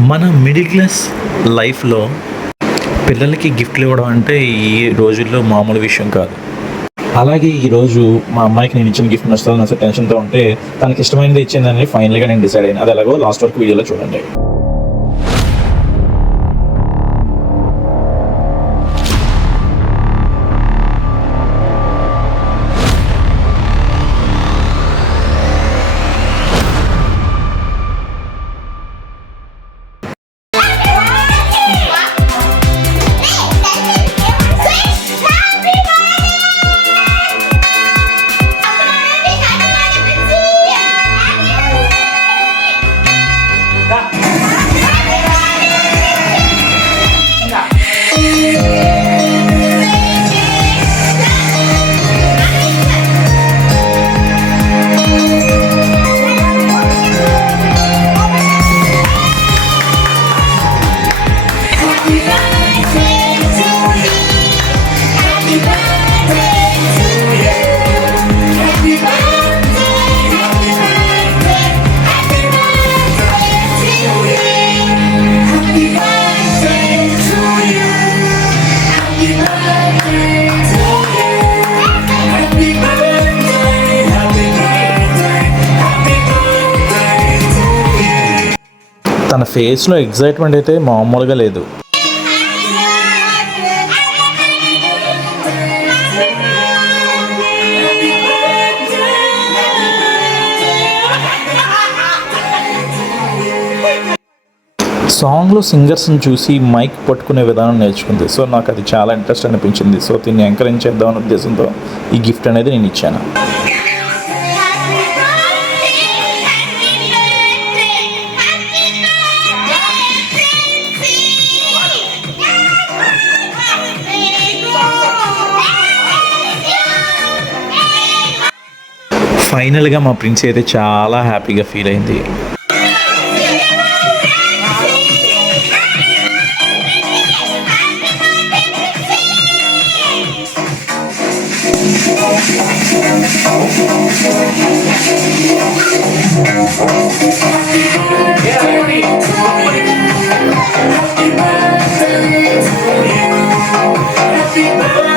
మన middle class లైఫ్లో పిల్లలకి గిఫ్ట్లు ఇవ్వడం అంటే ఈ రోజుల్లో మామూలు విషయం కాదు. అలాగే ఈరోజు మా అమ్మాయికి నేను ఇచ్చిన గిఫ్ట్ నచ్చుతుందని అసలు టెన్షన్తో ఉంటే తనకి ఇష్టమైనది ఇచ్చిందని ఫైనల్గా నేను డిసైడ్ అయ్యాను. అది ఎలాగో లాస్ట్ వరకు వీడియోలో చూడండి. తన ఫేస్లో ఎగ్జైట్మెంట్ అయితే మామూలుగా లేదు. సాంగ్లో సింగర్స్ని చూసి మైక్ పట్టుకునే విధానం నేర్చుకుంది. సో నాకు అది చాలా ఇంట్రెస్ట్ అనిపించింది. సో దీన్ని ఎంకరేజ్ చేద్దామనే ఉద్దేశంతో ఈ గిఫ్ట్ అనేది నేను ఇచ్చాను. ఫైనల్గా మా ప్రిన్స్ అయితే చాలా హ్యాపీగా ఫీల్ అయింది. happy.